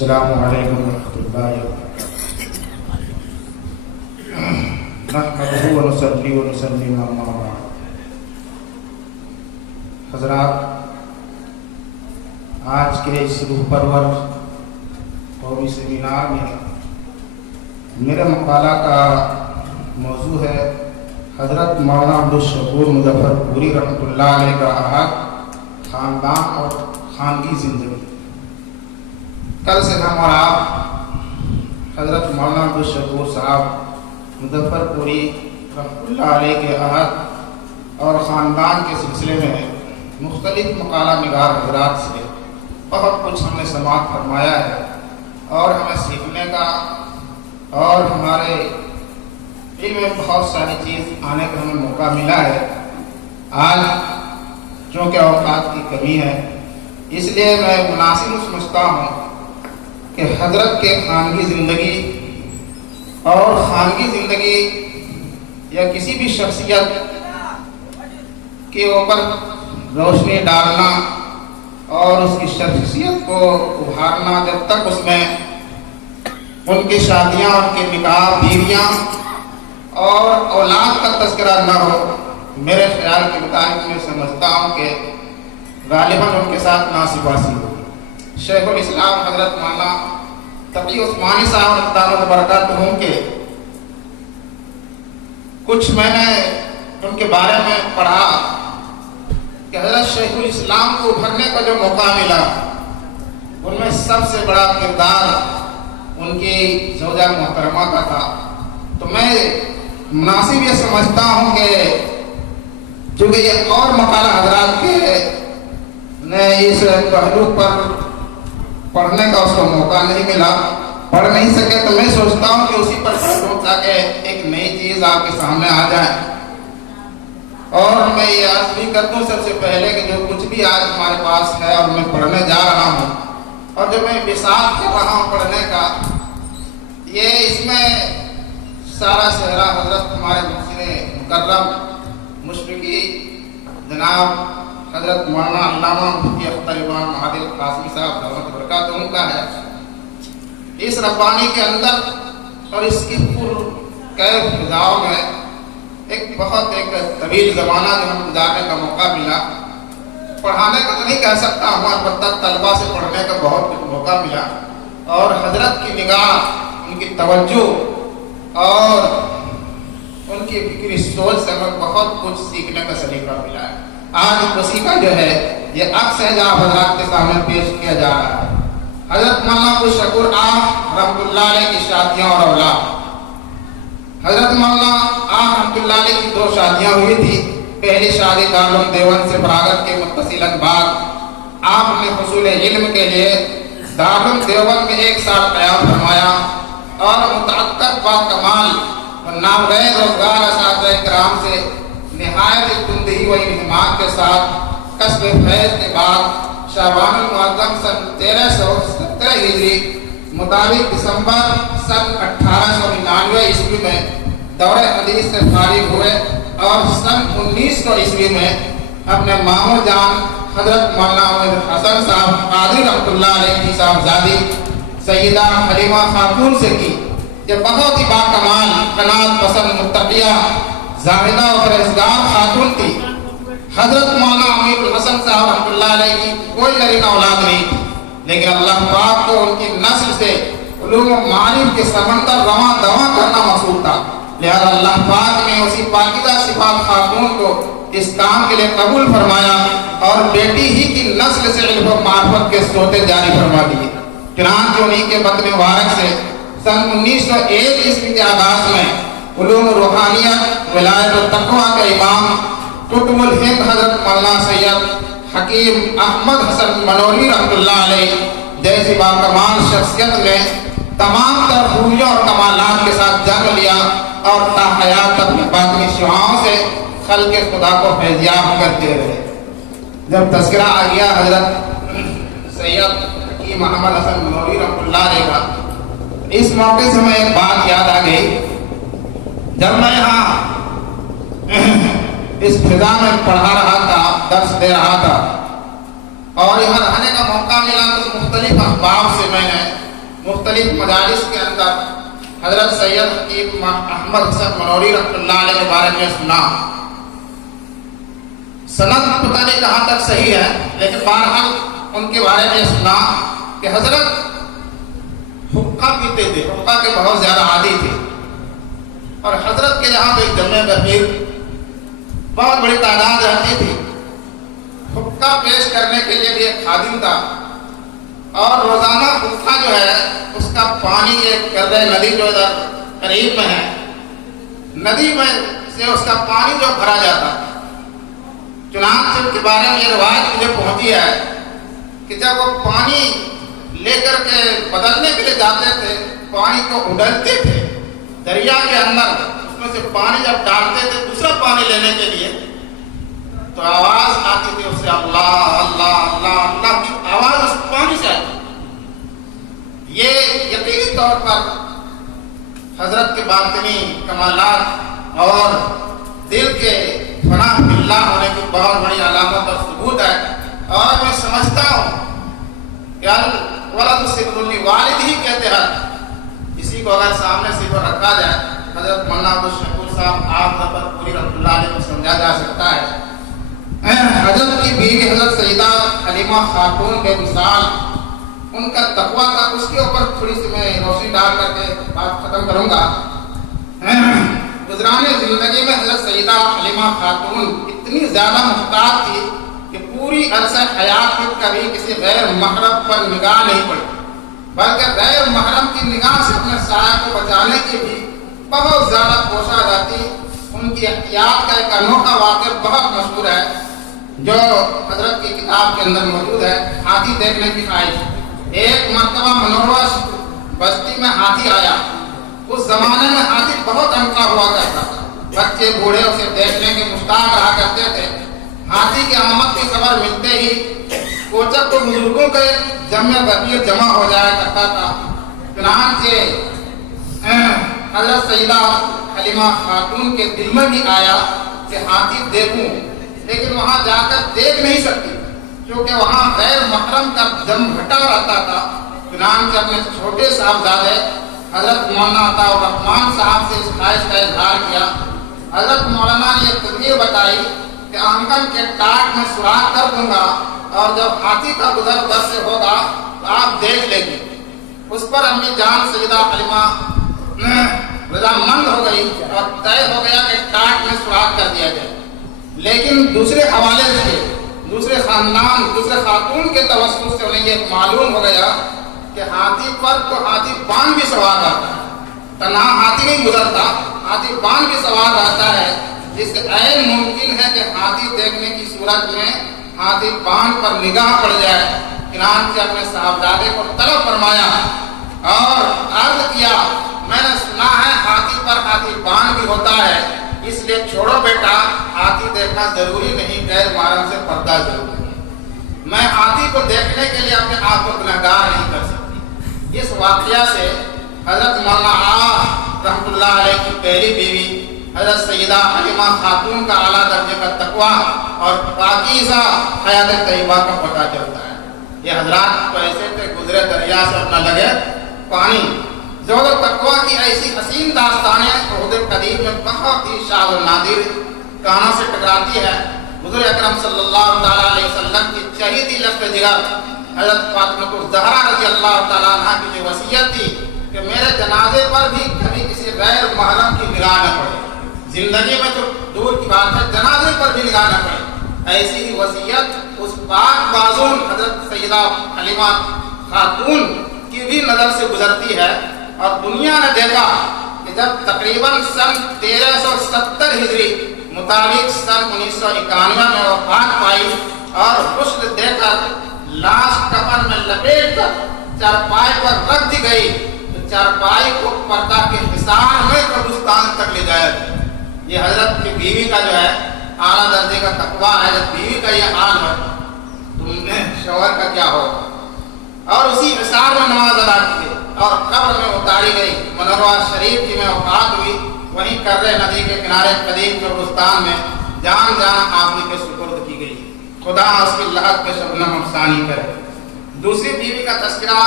السلام علیکم ورحمۃ اللہ وبرکاتہ۔ نحمدہ ونصلی ونسلم اما بعد۔ حضرات، آج کے اس روح پرور قومی سیمینار میں میرے مقالہ کا موضوع ہے حضرت مولانا عبدالشکور مظفر پوری رحمۃ اللہ علیہ کا عہد، خاندان اور خانگی زندگی۔ کل سے ہم اور آپ حضرت مولانا عبدالشکور صاحب مظفر پوری رحمۃ اللہ علیہ کے عہد اور خاندان کے سلسلے میں مختلف مقالہ نگار حضرات سے بہت کچھ ہم نے سماعت فرمایا ہے اور ہمیں سیکھنے کا اور ہمارے علم میں بہت ساری چیز آنے کا ہمیں موقع ملا ہے۔ آج چونکہ اوقات کی کمی ہے، اس لیے میں مناسب سمجھتا ہوں کہ حضرت کے خانگی زندگی اور خانگی زندگی یا کسی بھی شخصیت کے اوپر روشنی ڈالنا اور اس کی شخصیت کو ابھارنا، جب تک اس میں ان کی شادیاں، ان کے نکاح، بیویاں اور اولاد کا تذکرہ نہ ہو، میرے خیال کے مطابق میں سمجھتا ہوں کہ غالباً ان کے ساتھ ناسباسی ہوگی۔ شیخ الاسلام حضرت مولانا تقی عثمانی صاحب دامت برکاتہ کے کچھ میں نے ان کے بارے میں پڑھا کہ حضرت شیخ الاسلام کو ابھرنے کا جو موقع ملا، ان میں سب سے بڑا کردار ان کی زوجہ محترمہ کا تھا۔ تو میں مناسب یہ سمجھتا ہوں کہ چونکہ یہ اور مقالہ حضرات کے نے اس پہلو پر پڑھنے کا اس کو موقع نہیں ملا، پڑھ نہیں سکے، تو میں سوچتا ہوں کہ اسی پر پڑھوں تاکہ ایک نئی چیز آپ کے سامنے آ جائے۔ اور میں یہ عرض بھی کر دوں سب سے پہلے کہ جو کچھ بھی آج ہمارے پاس ہے اور میں پڑھنے جا رہا ہوں اور جو میں وصال کر رہا ہوں پڑھنے کا، یہ اس میں سارا صحرا حضرت ہمارے محسن مکرم مشرقی جناب حضرت مولانا علامہ مفتی اختر امام عادل قاسمی صاحب دامت برکاتہ کا ہے۔ اس ربانی کے اندر اور اس کی پر کیف فضاؤں میں ایک طویل زمانہ جو ہم گزارنے کا موقع ملا، پڑھانے کا تو نہیں کہہ سکتا ہوں، البتہ طلبہ سے پڑھنے کا بہت کچھ موقع ملا، اور حضرت کی نگاہ، ان کی توجہ اور ان کی فکری سوچ سے ہمیں بہت کچھ سیکھنے کا سلیقہ ملا ہے۔ آج وسیقہ جو ہے یہ عکس ہے جو آپ حضرات کے سامنے پیش کیا جا رہا ہے۔ حضرت مولانا عبدالشکور آپ رحمۃ اللہ علیہ کی شادیاں اور اولاد۔ حضرت مولانا آپ رحمۃ اللہ علیہ کی 2 شادیاں ہوئی تھی۔ پہلی شادی دارالعلوم دیوبند سے فراغت کے متصلاً بعد آپ نے حصول علم کے لیے دارالعلوم دیوبند میں 1 سال قیام فرمایا اور متعدد با کمال اور نامور روزگار اساتذہ کرام سے نہایت تندہی و انہمام کے ساتھ کسب فیض کے بعد شعبان المعظم سن 1317 ہجری مطابق دسمبر سن 1899 عیسوی میں دور حدیث سے فارغ ہوئے اور سن 1900 عیسوی میں اپنے ماموں جان حضرت مولانا عمر حسن صاحب قادری رحمۃ اللہ علیہ کی صاحبزادی سیدہ حلیمہ خاتون سے کی، جو بہت ہی باکمال، قناعت پسند، متقیہ، زاہدہ اور پرہیزگار خاتون تھی۔ حضرت مولانا امیر الحسن صاحب رحمۃ اللہ علیہ کی کوئی نرینہ اولاد نہیں تھی، لیکن اللہ پاک کو ان کی نسل سے علوم و معارف کے سمندر رواں دواں کرنا مقصود تھا، لہذا اللہ پاک نے اسی پاکیزہ صفات خاتون کو اس کام کے لیے قبول فرمایا اور بیٹی ہی کی نسل سے علم و معرفت کے سوتے جاری فرما دیے۔ چنانچہ انہی کے بطن مبارک سے سن 1901 عیسوی کے آغاز میں علوم روحانیت، ولایت و تقویٰ کے امام قطب الہند حضرت مولانا سید حکیم احمد حسن منوری رحمۃ اللہ علیہ جیسی باکمال شخصیت نے تمام تر خوبیوں اور کمالات کے ساتھ جنم لیا اور تا حیات اپنی باطنی شعاعوں سے خلق خدا کو فیضیاب کرتے رہے۔ جب تذکرہ آ گیا حضرت سید حکیم احمد حسن منوری رحمۃ اللہ علیہ کا، اس موقع سے میں ایک بات یاد آ گئی۔ جب میں یہاں اس فضا میں پڑھا رہا تھا، درس دے رہا تھا، اور یہاں رہنے کا موقع ملا تو مختلف احباب سے میں نے مختلف مجالس کے اندر حضرت سید حکیم احمد حسن منوری رحمۃ اللہ علیہ کے بارے میں سنا. سند پتہ نہیں کہاں تک صحیح ہے، لیکن بہرحال ان کے بارے میں سنا کہ حضرت حقہ پیتے تھے، حقہ کے بہت زیادہ عادی تھے. اور حضرت کے یہاں ایک جمع کثیر بہت بڑی تعداد رہتی تھی. حقہ پیش کرنے کے لیے بھی ایک خادم تھا، اور روزانہ حقہ جو ہے اس کا پانی ایک گرے ندی جو ادھر قریب میں ہے، ندی میں سے اس کا پانی جو بھرا جاتا. چنانچہ کے بارے میں یہ روایت مجھے پہنچی ہے کہ جب وہ پانی لے کر کے بدلنے کے لیے جاتے تھے، پانی کو اڈلتے تھے دریا کے اندر، اس میں سے پانی جب ڈالتے تھے دوسرا پانی لینے کے لیے تو آواز آتی تھی اس سے اللہ اللہ اللہ اللہ کی آواز اس پانی سے آتی. یہ یقینی طور پر حضرت کے باطنی کمالات اور دل کے فنا باللہ ہونے کی بہت بڑی علامت اور ثبوت ہے. اور میں سمجھتا ہوں کہ الولد صفت الوالد ہی کے تحت اسی کو اگر سامنے صفر رکھا جائے حضرت مولانا عبدالشکور صاحب آپ پر پوری رحمۃ اللہ علیہ کو سمجھا جا سکتا ہے. حضرت کی بیوی حضرت سیدہ حلیمہ خاتون بے مثال، ان کا تقویٰ تھا، اس کے اوپر تھوڑی سی میں روشنی ڈال کر کے بات ختم کروں گا. گزران زندگی میں حضرت سیدہ حلیمہ خاتون اتنی زیادہ محتاط تھی کہ پوری عرصہ حیات میں کبھی کسی غیر محرم پر نگاہ نہیں پڑی، بلکہ غیر محرم کی نگاہ سے اپنے سایہ کو بچانے کی بھی بہت زیادہ کوشاں جاتی. ان کی احتیاط کا ایک انوکھا واقعہ بہت مشہور ہے جو حضرت کی کتاب کے اندر موجود ہے. ہاتھی دیکھنے کی خواہش. ایک مرتبہ منوروا بستی میں ہاتھی آیا. اس زمانے میں ہاتھی بہت انکا ہوا کرتا تھا، بچے بوڑھے اسے دیکھنے کے مشتاق رہا کرتے تھے. ہاتھی کی آمد کی خبر ملتے ہی کوچک کو بزرگوں کے جمع غفیر جمع ہو جایا کرتا تھا. چنانچہ حضرت سیدہ حلیمہ خاتون کے دل میں بھی آیا کہ ہاتھی دیکھوں، لیکن وہاں جا کر دیکھ نہیں سکتی کیونکہ وہاں غیر محرم کا جم گھٹا رہتا تھا. چنانچہ اپنے چھوٹے صاحبزادے حضرت مولانا عطا الرحمان صاحب سے اس خواہش کا اظہار کیا. حضرت مولانا نے یہ تدبیر بتائی کہ آنگن کے ٹاٹ میں سوراخ کر دوں گا اور جب ہاتھی کا گزر ادھر سے ہوگا تو آپ دیکھ لیں گے. اس پر امی جان سیدہ حلیمہ رضامند ہو گئی اور طے ہو گیا کہ ٹاٹ میں سوراخ کر دیا جائے. لیکن دوسرے حوالے سے دوسرے خاندان دوسرے خاتون کے توسط سے انہیں یہ معلوم ہو گیا کہ ہاتھی پر تو ہاتھی بان بھی سوار رہتا ہے، تنہا ہاتھی نہیں گزرتا، ہاتھی بان بھی سوار رہتا ہے، جس سے عین ممکن ہے کہ ہاتھی دیکھنے کی صورت میں ہاتھی بان پر نگاہ پڑ جائے. چنانچہ اپنے صاحبزادے کو طلب فرمایا اور عرض کیا میں نے سنا ہے ہاتھی پر ہاتھی بان بھی ہوتا ہے، اس لیے چھوڑو بیٹا، ہاتھی دیکھنا ضروری نہیں، غیر محرم سے پردہ ضروری ہے. میں ہاتھی کو دیکھنے کے لیے اپنے آپ کو گنہگار نہیں کر سکتی. اس واقعہ سے حضرت مولانا رحمۃ اللہ علیہ کی پہلی بیوی حضرت سیدہ حلیمہ خاتون کا اعلیٰ درجے کا تقویٰ اور پاکیزہ حیات طیبہ کا پتہ چلتا ہے. یہ حضرات تو ایسے تھے گزرے دریا سے اپنا لگے پانی. زہد و تقویٰ کی ایسی حسین داستانیں عہد قدیم میں بہت ہی شاذ و نادر کانوں سے ٹکراتی ہے. حضور اکرم صلی اللہ تعالیٰ علیہ وسلم کی چہیتی لفظ جگر حضرت فاطمہ الزہرا رضی اللہ تعالیٰ عنہ کی جو وصیت تھی کہ میرے جنازے پر بھی کبھی کسی غیر محرم کی نگاہ نہ پڑے. زندگی میں تو دور کی بات ہے، جنازے پر بھی نگاہ نہ پڑے. ایسی ہی وصیت اس پاک بازون حضرت سیدہ حلیمہ خاتون کی بھی نظر سے گزرتی ہے. اور دنیا نے دیکھا کہ جب تقریباً سن 1370 ہجری مطابق سن 1991 میں وفات پائی اور غسل دے کر لاش کفن میں لپیٹ کر چارپائی پر رکھ دی گئی تو چارپائی کو پردہ کے حصار میں قبرستان تک لے جایا گیا. یہ حضرت کی بیوی کا جو ہے اعلیٰ درجے کا تقویٰ ہے. جب بیوی کا یہ حال ہے تم نے شوہر کا کیا ہوگا. اور اسی حصار میں نماز ادا کی اور قبر میں اتاری گئی. منورہ شریف کی میں وفات ہوئی، وہیں کرے ندی کے کنارے قدیم قبرستان میں جان آخری کے سپرد کی گئی. خدا اس کی لحد پہ شبنم افسانی کرے۔ دوسری بیوی کا تذکرہ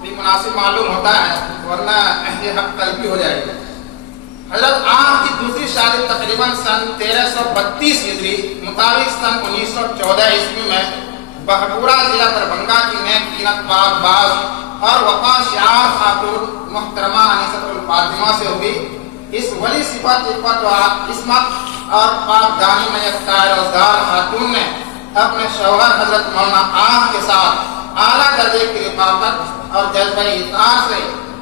بھی مناسب معلوم ہوتا ہے ورنہ یہ حق طلبی ہو جائے گی۔ حضرت آن کی دوسری شادی تقریباً سن 1332 ہجری مطابق سن 1914 عیسوی میں بہپورہ ضلع دربھنگہ کی نیک بینت پاک باز اور وفا شعار خاتون محترمہ انیسۃ الفاطمہ سے ہوئی۔ اس ولی صفت عفت و عصمت اور پاک دانی میں یکتا روزگار خاتون نے اپنے شوہر حضرت مولانا آن کے ساتھ اعلیٰ درجے کی رفاقت اور جذبہ اطاعت سے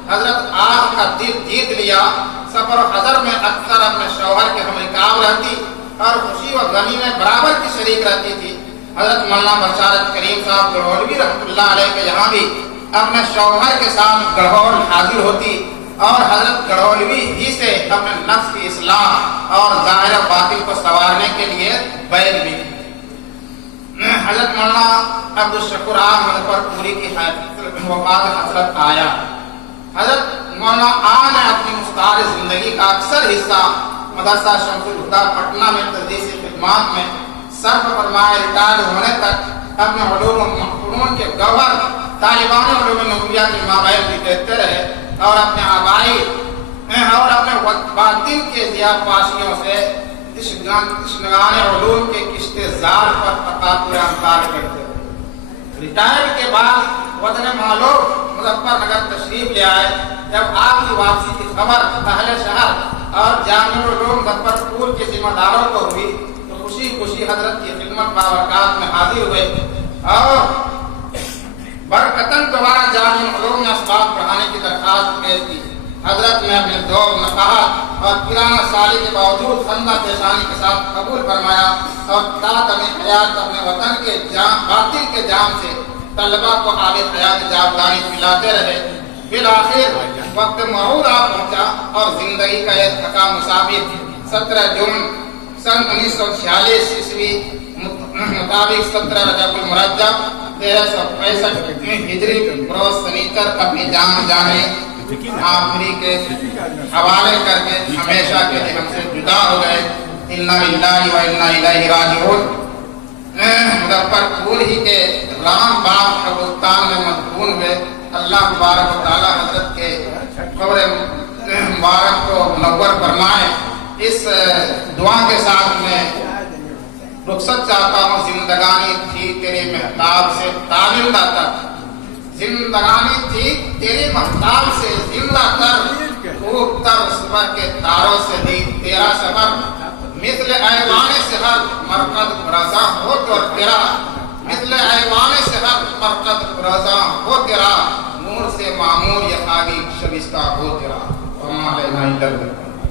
حضرت آن کا دل جیت لیا۔ سفر و حضر میں اکثر اپنے شوہر کے ہم رکاب رہتی اور خوشی و غمی میں برابر کی شریک رہتی تھی۔ حضرت مولانا بشارت کریم صاحب گڑھولوی رحمۃ اللہ علیہ کے یہاں بھی اپنے شوہر کے ساتھ گڑھول حاضر ہوتی اور حضرت گڑھولوی ہی سے اپنے نفس کی اصلاح اور ظاہر و باطن کو سنوارنے کے لیے بیعت بھی کی۔ حضرت مولانا عبدالشکور احمد پر پوری کی وفات حضرت آیا۔ حضرت مولانا آن نے اپنی مستعار زندگی کا اکثر حصہ مدرسہ شمس الہدیٰ پٹنہ میں تدریسی خدمات میں صرف فرمائے۔ ریٹائر ہونے تک اپنے علوم و فنون کے گوہر طالبان علوم نبویہ کے مابین بھی دیتے رہے اور اپنے آبائی اور اپنے باطن کے ضیاء پاشیوں سے تشنگان علوم کے کشتے زار پر تقاطع امکار کرتے رہے۔ ریٹائر کے بعد وطن مالوک مظفر نگر تشریف لے آئے۔ جب آپ کی واپسی کی خبر اہل شہر اور جامع العلوم مظفر پور کے ذمہ داروں کو ہوئی تو خوشی خوشی حضرت کی خدمت بابرکات میں حاضر ہوئے اور برکتاً دوبارہ جامع العلوم میں اسباق پڑھانے کی درخواست پیش کی۔ حضرت نے اپنے دور نقاہت اور کرانہ سالی کے باوجود خندہ پیشانی کے ساتھ قبول فرمایا اور تاکہ حیات اپنے وطن کے باطل کے جام سے طلبہ کو آب حیات جاودانی پلاتے رہے۔ بالآخر وقت موعود آ پہنچا اور زندگی کا ایک تھکا مسافر 17 جون سن 1946 عیسوی مطابق 17 رجب المرجب 1365 ہجری بروز سنیچر اپنی جان جانے آخری کے حوالے کر کے ہمیشہ کے لیے ہم سے جدا ہو گئے۔ انا للہ و انا الیہ راجعون۔ مظفر پور ہی کے رام باغ قبرستان میں مدفون ہوئے۔ اللہ تبارک و تعالی حضرت کے قبر مبارک کو منور فرمائے۔ اس دعا کے ساتھ میں رخصت چاہتا ہوں۔ زندگانی تھی تیرے محتاب سے تعلیم داتا، زندگانی تھی تیرے محتاب سے زندہ کر، خوب تر صبح کے تاروں سے دی تیرا سفر، مثل ایوان سحر مرکز رضا ہو تو تیرا، مثل ایوان سحر مرکز رضا ہو تیرا، نور سے معمور یہ خاکی شبستہ ہو تیرا۔